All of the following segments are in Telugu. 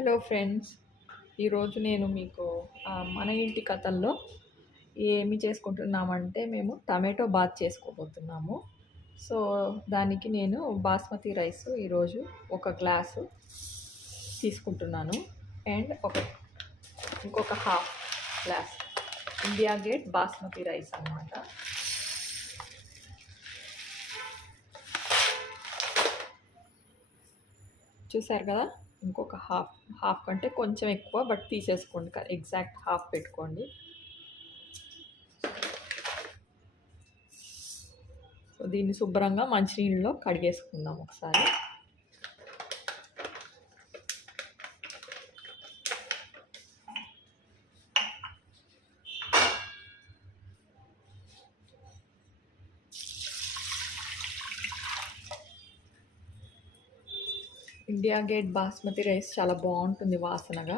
హలో ఫ్రెండ్స్, ఈరోజు నేను మీకు మన ఇంటి కథల్లో ఏమి చేసుకుంటున్నామంటే మేము టమాటో బాత్ చేసుకోబోతున్నాము. సో దానికి నేను బాస్మతి రైస్ ఈరోజు ఒక గ్లాసు తీసుకుంటున్నాను. అండ్ ఇంకొక half glass India gate basmati rice అన్నమాట. చూసారు కదా, ఇంకొక హాఫ్ కంటే కొంచెం ఎక్కువ, బట్ తీసేసుకోండి, ఎగ్జాక్ట్ హాఫ్ పెట్టుకోండి. సో దీన్ని శుభ్రంగా మంచినీళ్ళలో కడిగేసుకుందాం ఒకసారి. ఇండియా గేట్ బాస్మతి రైస్ చాలా బాగుంటుంది వాసనగా,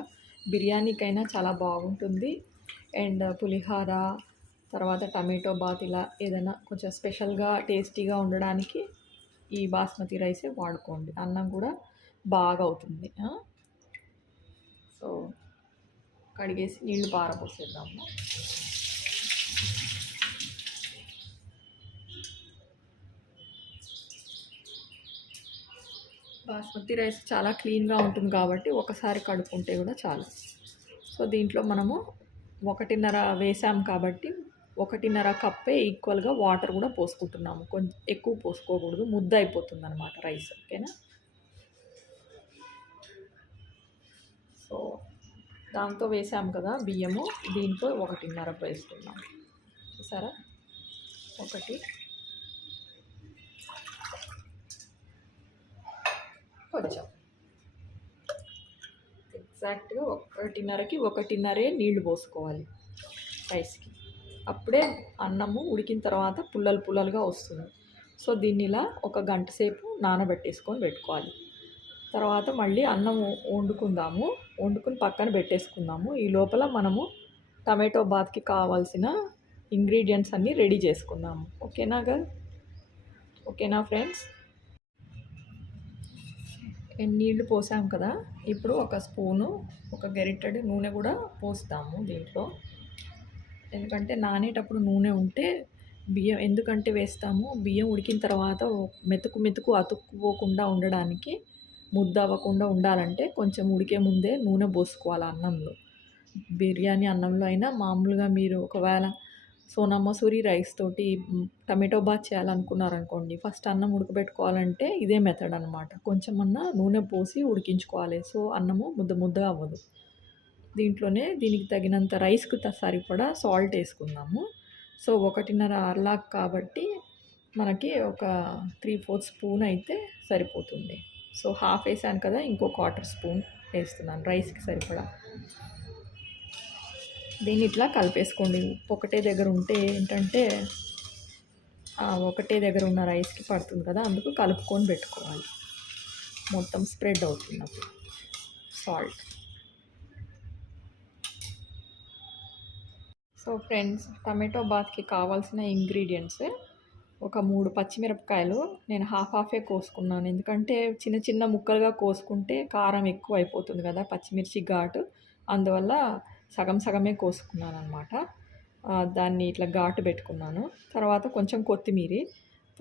బిర్యానీకైనా చాలా బాగుంటుంది. అండ్ పులిహార, తర్వాత టమాటో బాత్, ఇలా ఏదైనా కొంచెం స్పెషల్గా టేస్టీగా ఉండడానికి ఈ బాస్మతి రైసే వాడుకోండి. అన్నం కూడా బాగా అవుతుంది. సో కడిగేసి నీళ్లు పారపోసేద్దాము. బాస్మతి రైస్ చాలా క్లీన్గా ఉంటుంది కాబట్టి ఒకసారి కడుక్కుంటే కూడా చాలు. సో దీంట్లో మనము 1.5 వేసాం కాబట్టి 1.5 కప్పే ఈక్వల్గా వాటర్ కూడా పోసుకుంటున్నాము. కొంచెం ఎక్కువ పోసుకోకూడదు, ముద్ద అయిపోతుంది అన్నమాట రైస్. ఓకేనా? సో దాంతో వేసాం కదా బియ్యము, దీంతో 1.5 వేస్తున్నాము. చూసారా, 1 కొంచెం ఎగ్జాక్ట్గా 1.5కి 1.5 నీళ్లు పోసుకోవాలి రైస్కి. అప్పుడే అన్నము ఉడికిన తర్వాత పుల్లలుగా వస్తుంది. సో దీన్ని ఇలా 1 గంట సేపు నానబెట్టేసుకొని పెట్టుకోవాలి. తర్వాత మళ్ళీ అన్నం వండుకుని పక్కన పెట్టేసుకుందాము. ఈ లోపల మనము టమాటో బాత్కి కావాల్సిన ఇంగ్రీడియంట్స్ అన్నీ రెడీ చేసుకుందాము. ఓకేనా ఫ్రెండ్స్? నీళ్లు పోసాం కదా, ఇప్పుడు 1 స్పూను, 1 గరిటెడు నూనె కూడా పోస్తాము దీంట్లో. ఎందుకంటే నానేటప్పుడు నూనె ఉంటే బియ్యం ఎందుకంటే వేస్తాము, బియ్యం ఉడికిన తర్వాత మెతుకు అతుక్కుపోకుండా ఉండడానికి, ముద్ద అవ్వకుండా ఉండాలంటే కొంచెం ఉడికే ముందే నూనె పోసుకోవాలి అన్నంలో. బిర్యానీ అన్నంలో అయినా మామూలుగా మీరు ఒకవేళ సోనా మసూరి రైస్ తోటి టమాటో బాత్ చేయాలనుకున్నారనుకోండి, ఫస్ట్ అన్నం ఉడకబెట్టుకోవాలంటే ఇదే మెథడ్ అనమాట. కొంచెమన్నా నూనె పోసి ఉడికించుకోవాలి. సో అన్నము ముద్దగా అవ్వదు. దీనికి తగినంత రైస్కి సరిపడా సాల్ట్ వేసుకుందాము. సో 1.5 అర్లాక్ కాబట్టి మనకి ఒక 3/4 స్పూన్ అయితే సరిపోతుంది. సో హాఫ్ వేసాను కదా, ఇంకొక 1/4 స్పూన్ వేస్తున్నాను రైస్కి సరిపడా. దీన్ని ఇట్లా కలిపేసుకోండి. ఒకటే దగ్గర ఉంటే ఏంటంటే ఒకటే దగ్గర ఉన్న రైస్కి పడుతుంది కదా, అందుకు కలుపుకొని పెట్టుకోవాలి. మొత్తం స్ప్రెడ్ అవుతుంది అప్పుడు సాల్ట్. సో ఫ్రెండ్స్, టమాటో బాత్కి కావాల్సిన ఇంగ్రీడియంట్స్: ఒక 3 పచ్చిమిరపకాయలు, నేను హాఫే కోసుకున్నాను. ఎందుకంటే చిన్న ముక్కలుగా కోసుకుంటే కారం ఎక్కువ అయిపోతుంది కదా, పచ్చిమిర్చి ఘాటు, అందువల్ల సగమే కోసుకున్నాను అనమాట. దాన్ని ఇట్లా ఘాటు పెట్టుకున్నాను. తర్వాత కొంచెం కొత్తిమీర,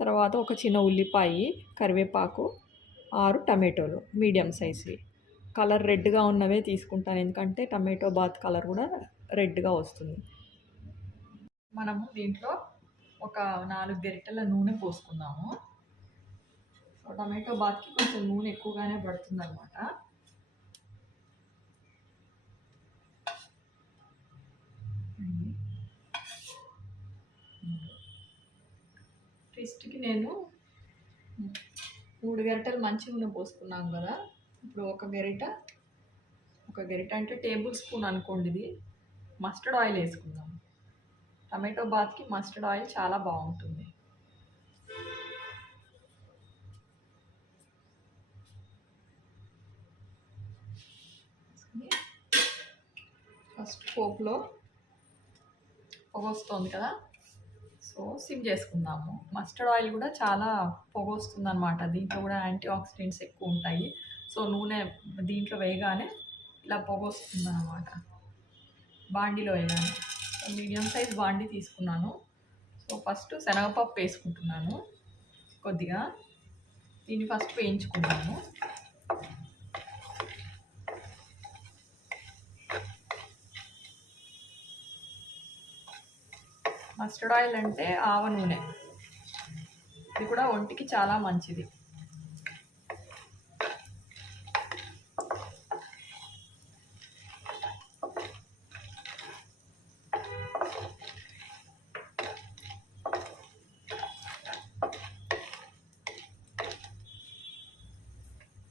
తర్వాత ఒక చిన్న ఉల్లిపాయ, కరివేపాకు, 6 టమాటోలు మీడియం సైజ్వి. కలర్ రెడ్గా ఉన్నవే తీసుకుంటాను, ఎందుకంటే టమాటో బాత్ కలర్ కూడా రెడ్గా వస్తుంది. మనము దీంట్లో ఒక 4 గరిటెల నూనె పోసుకుందాము. సో టమాటో బాత్కి కొంచెం నూనె ఎక్కువగానే పడుతుంది అనమాట. ఫిస్ట్కి నేను 3 గరిటెలు మంచి నూనె పోసుకున్నాను కదా, ఇప్పుడు ఒక గరిట అంటే టేబుల్ స్పూన్ అనుకోండి, ఇది మస్టర్డ్ ఆయిల్ వేసుకుందాం. టమాటో బాత్కి మస్టర్డ్ ఆయిల్ చాలా బాగుంటుంది. ఫస్ట్ పోపులో పొగ వస్తుంది కదా, సో సిమ్ చేసుకుందాము. మస్టర్డ్ ఆయిల్ కూడా చాలా పొగ వస్తుంది అనమాట. దీంట్లో కూడా యాంటీ ఆక్సిడెంట్స్ ఎక్కువ ఉంటాయి. సో నూనె దీంట్లో వేయగానే ఇలా పొగ వస్తుంది అన్నమాట బాండీలో వేయాలి. మీడియం సైజ్ బాండీ తీసుకున్నాను. సో ఫస్ట్ శనగపప్పు వేసుకుంటున్నాను కొద్దిగా. దీన్ని ఫస్ట్ వేయించుకున్నాను. మస్టర్డ్ ఆయిల్ అంటే ఆవ నూనె, ఇది కూడా ఒంటికి చాలా మంచిది.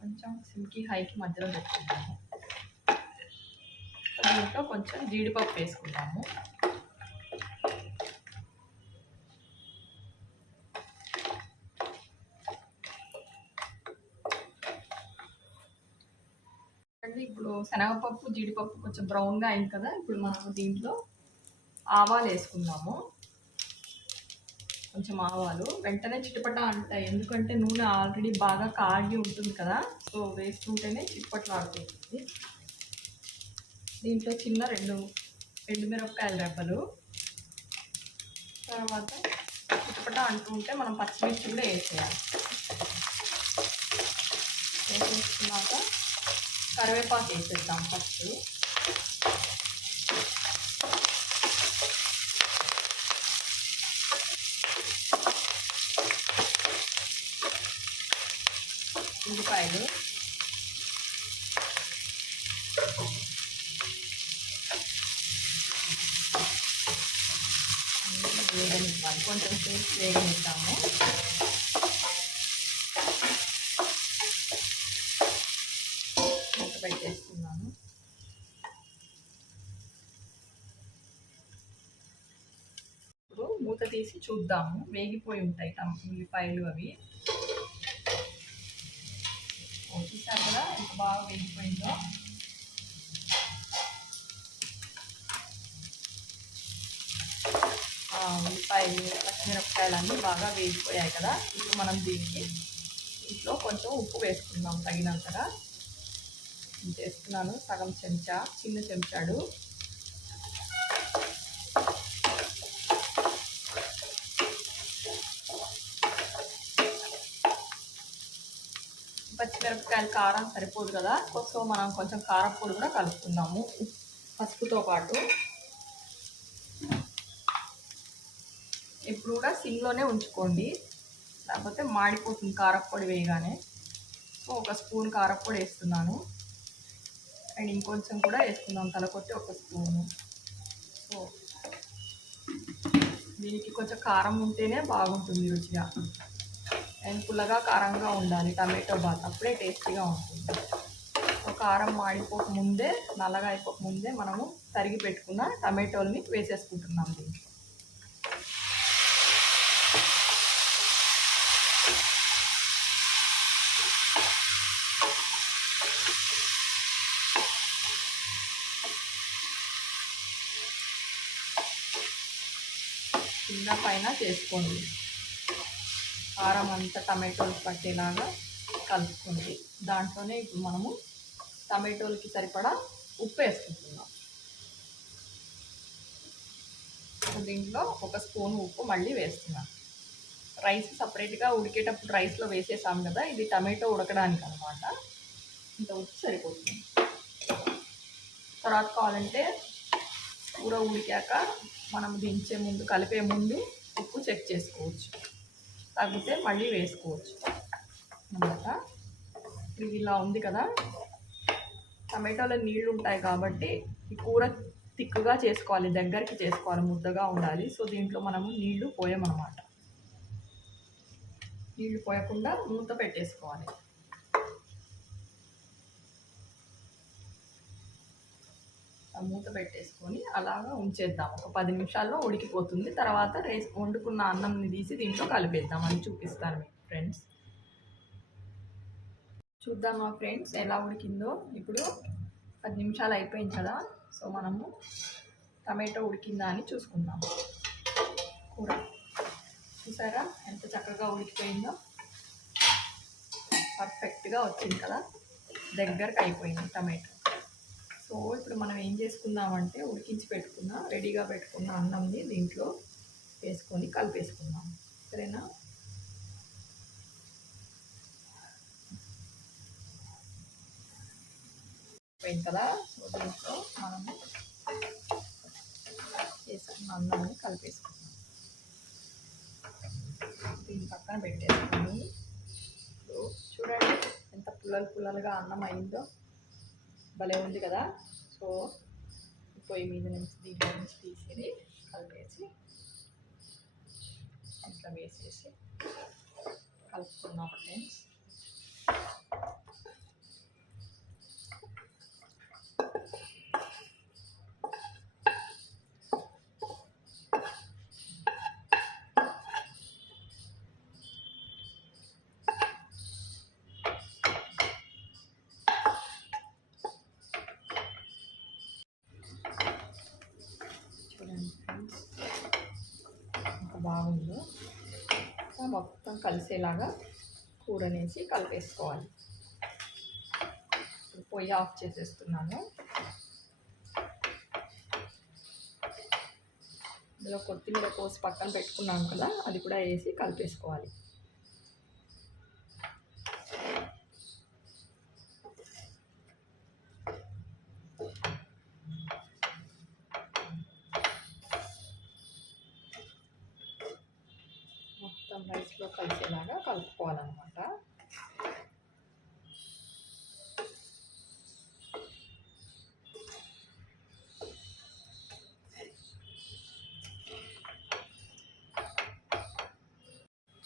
కొంచెం సిమ్కి హైకి మధ్యలో పెట్టుకుంటాము. దీంట్లో కొంచెం జీడిపప్పు వేసుకుంటాము. ఇప్పుడు శనగపప్పు జీడిపప్పు కొంచెం బ్రౌన్గా అయింది కదా. ఇప్పుడు మనం దీంట్లో ఆవాలు వేసుకుందాము. కొంచెం ఆవాలు వెంటనే చిటపట అంటాయి, ఎందుకంటే నూనె ఆల్రెడీ బాగా కాగి ఉంటుంది కదా. సో వేసుకుంటేనే చిటపట్లాడుతుంది. దీంట్లో చిన్న రెండు మిరపకాయల రెబ్బలు, తర్వాత చిటపట అంటుంటే మనం పచ్చిమిర్చి కూడా వేసేయాలి. వేసేసుకున్నాక కరివేపాకు వేసేద్దాం ఫస్ట్. ఉల్లిపాయలు, వేగనివ్వాలి. కొంచెం సేపు వేగనిద్దాము. మూత పెట్టేస్తున్నాను. ఇప్పుడు మూత తీసి చూద్దాము. వేగిపోయి ఉంటాయి ఉల్లిపాయలు అవి. చూసారు కదా ఎంత బాగా వేగిపోయిందో. ఉల్లిపాయలు పచ్చిమిరపకాయలు అన్నీ బాగా వేగిపోయాయి కదా. ఇప్పుడు మనం దీంట్లో కొంచెం ఉప్పు వేసుకుందాం తగినంతగా. వేస్తున్నాను సగం చెంచా, చిన్న చెంచాడు. పచ్చిమిరపకాయలు కారం సరిపోదు కదా, సో మనం కొంచెం కారపొడి కూడా కలుపుకుందాము పసుపుతో పాటు. ఇప్పుడు కూడా సిమ్లోనే ఉంచుకోండి, లేకపోతే మాడిపోతుంది కారపొడి వేయగానే. సో ఒక స్పూన్ కారపొడి వేస్తున్నాను. అండ్ ఇంకొంచెం కూడా వేసుకుందాం, తలకొట్టి ఒక స్పూను. సో దీనికి కొంచెం కారం ఉంటేనే బాగుంటుంది రుచిగా. అండ్ పుల్లగా కారంగా ఉండాలి టమాటో బాత్, అప్పుడే టేస్టీగా ఉంటుంది. కారం మాడిపోకముందే, నల్లగా అయిపోకముందే మనము తరిగి పెట్టుకున్న టమాటోల్ని వేసేసుకుంటున్నాం దీంట్లో. కింద పైన చేసుకోండి, కారం అంతా టమాటోలు పట్టేలాగా కలుపుకోండి. దాంట్లోనే ఇప్పుడు మనము టమాటోలకి సరిపడా ఉప్పు వేసుకుంటున్నాం. దీంట్లో ఒక స్పూన్ ఉప్పు మళ్ళీ వేస్తున్నాం. రైస్ సపరేట్గా ఉడికేటప్పుడు రైస్లో వేసేసాం కదా, ఇది టమాటో ఉడకడానికి అనమాట. ఇంత ఉప్పు సరిపోతుంది. తర్వాత కావాలంటే కూర ఉడికాక మనం దించే ముందు, కలిపే ముందు ఉప్పు చెక్ చేసుకోవచ్చు, తగ్గితే మళ్ళీ వేసుకోవచ్చు అన్నమాట. ఇది ఇలా ఉంది కదా. టమాటోలో నీళ్ళు ఉంటాయి కాబట్టి ఈ కూర తిక్కుగా చేసుకోవాలి, దగ్గరికి చేసుకోవాలి, ముద్దగా ఉండాలి. సో దీంట్లో మనము నీళ్లు పోయమన్నమాట. నీళ్లు పోయకుండా మూత పెట్టేసుకోవాలి. మూత పెట్టేసుకొని అలాగా ఉంచేద్దాం. ఒక 10 నిమిషాల్లో ఉడికిపోతుంది. తర్వాత రైస్ వండుకున్న అన్నంని తీసి దీంట్లో కలిపేద్దాం. అని చూపిస్తాను మీకు ఫ్రెండ్స్. చూద్దామా ఫ్రెండ్స్ ఎలా ఉడికిందో. ఇప్పుడు 10 నిమిషాలు అయిపోయింది కదా. సో మనము టమాటో ఉడికిందా అని చూసుకుందాం. కూర చూసారా ఎంత చక్కగా ఉడికిపోయిందో, పర్ఫెక్ట్గా వచ్చింది కదా, దగ్గరకు అయిపోయింది టమాటో. సో ఇప్పుడు మనం ఏం చేసుకుందామంటే ఉడికించి పెట్టుకున్న రెడీగా పెట్టుకున్న అన్నంని దీంట్లో వేసుకొని కలిపేసుకుందాం. సరేనా? పోయింది కదా. సో దీంట్లో మనము చేసుకున్న అన్నాన్ని కలిపేసుకుందాం. దీన్ని పక్కన పెట్టేసుకొని చూడండి ఎంత పుల్లలుగా అన్నం అయిందో, భలే ఉంది కదా. సో పొయ్యి మీద నుంచి దీంట్లో నుంచి తీసి కలిపేసి ఇట్లా వేసేసి కలుపుకున్నాం ఫ్రెండ్స్. ఎంత బాగుందో, మొత్తం కలిసేలాగా కూరనేసి కలిపేసుకోవాలి. పొయ్యి ఆఫ్ చేసేస్తున్నాను. ఇందులో కొత్తిమీర కోసి పక్కన పెట్టుకున్నాను కదా, అది కూడా వేసి కలిపేసుకోవాలి. మొత్తం రైస్లో కలిసేలాగా కలుపుకోవాలన్నమాట.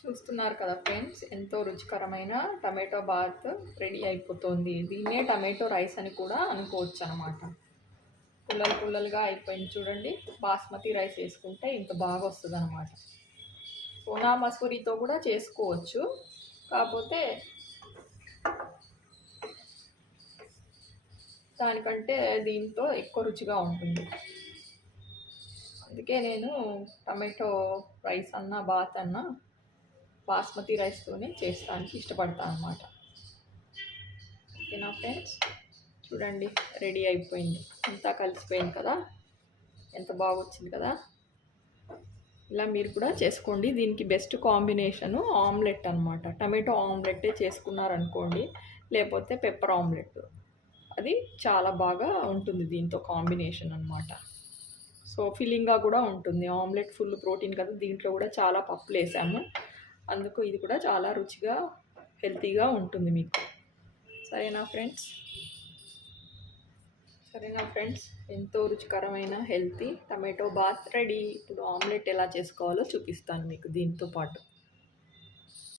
చూస్తున్నారు కదా ఫ్రెండ్స్, ఎంతో రుచికరమైన టమాటో బాత్ రెడీ అయిపోతుంది. దీన్నే టమాటో రైస్ అని కూడా అనుకోవచ్చు అన్నమాట. పుల్లలుగా అయిపోయింది చూడండి. బాస్మతి రైస్ వేసుకుంటే ఇంత బాగా వస్తుంది అన్నమాట. సోనా మసూరితో కూడా చేసుకోవచ్చు, కాకపోతే దానికంటే దీంతో ఎక్కువ రుచిగా ఉంటుంది. అందుకే నేను టమాటో రైస్ అన్నా బాత్ అన్నా బాస్మతి రైస్తోనే చేస్తానికి ఇష్టపడతాను అన్నమాట. ఓకేనా ఫ్రెండ్స్, చూడండి రెడీ అయిపోయింది, అంతా కలిసిపోయింది కదా, ఎంత బాగా వచ్చింది కదా. ఇలా మీరు కూడా చేసుకోండి. దీనికి బెస్ట్ కాంబినేషను ఆమ్లెట్ అనమాట. టమాటో ఆమ్లెట్టే చేసుకున్నారనుకోండి, లేకపోతే పెప్పర్ ఆమ్లెట్, అది చాలా బాగా ఉంటుంది దీంతో కాంబినేషన్ అనమాట. సో ఫిల్లింగ్గా కూడా ఉంటుంది. ఆమ్లెట్ ఫుల్ ప్రోటీన్ కదా, దీంట్లో కూడా చాలా పప్పులు వేసాము, అందుకు ఇది కూడా చాలా రుచిగా హెల్తీగా ఉంటుంది మీకు. సరేనా ఫ్రెండ్స్, ఎంతో రుచికరమైన హెల్తీ టమాటో బాత్ రెడీ. ఇప్పుడు ఆమ్లెట్ ఎలా చేసుకోవాలో చూపిస్తాను మీకు దీంతో పాటు.